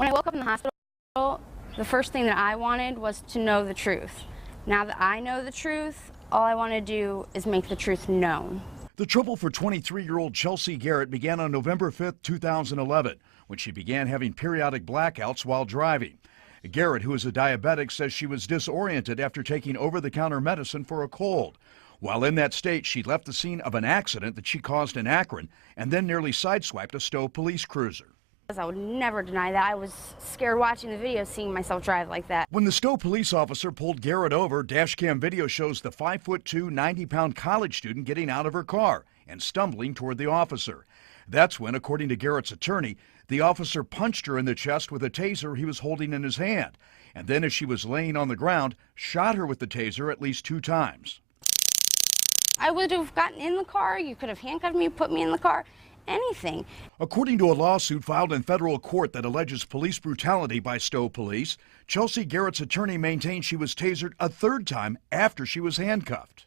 When I woke up in the hospital, the first thing that I wanted was to know the truth. Now that I know the truth, all I want to do is make the truth known. The trouble for 23-year-old Chelsea Garrett began on November 5, 2011, when she began having periodic blackouts while driving. Garrett, who is a diabetic, says she was disoriented after taking over-the-counter medicine for a cold. While in that state, she left the scene of an accident that she caused in Akron and then nearly sideswiped a Stowe police cruiser. I would never deny that. I was scared watching the video, seeing myself drive like that. When the Stowe police officer pulled Garrett over, dashcam video shows the 5'2", 90-pound college student getting out of her car and stumbling toward the officer. That's when, according to Garrett's attorney, the officer punched her in the chest with a taser he was holding in his hand, and then as she was laying on the ground, shot her with the taser at least 2 times. I would have gotten in the car. You could have handcuffed me, put me in the car. Anything. According to a lawsuit filed in federal court that alleges police brutality by Stowe police, Chelsea Garrett's attorney maintained she was tasered a 3rd time after she was handcuffed.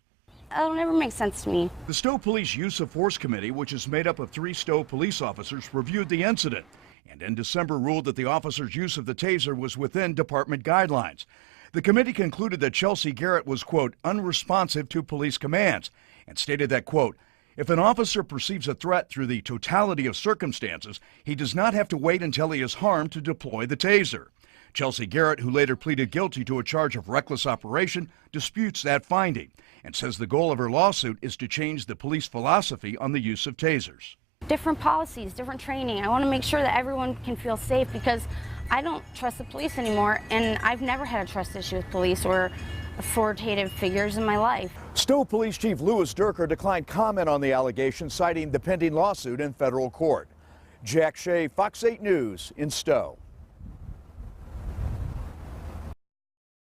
That'll never make sense to me. The Stowe Police Use of Force Committee, which is made up of 3 Stowe police officers, reviewed the incident and in December ruled that the officer's use of the taser was within department guidelines. The committee concluded that Chelsea Garrett was, quote, unresponsive to police commands and stated that, quote, if an officer perceives a threat through the totality of circumstances, he does not have to wait until he is harmed to deploy the taser. Chelsea Garrett, who later pleaded guilty to a charge of reckless operation, disputes that finding and says the goal of her lawsuit is to change the police philosophy on the use of tasers. Different policies, different training. I want to make sure that everyone can feel safe because I don't trust the police anymore, and I've never had a trust issue with police or authoritative figures in my life. Stowe Police Chief Louis Durker declined comment on the allegation, citing the pending lawsuit in federal court. Jack Shea, Fox 8 News in Stowe.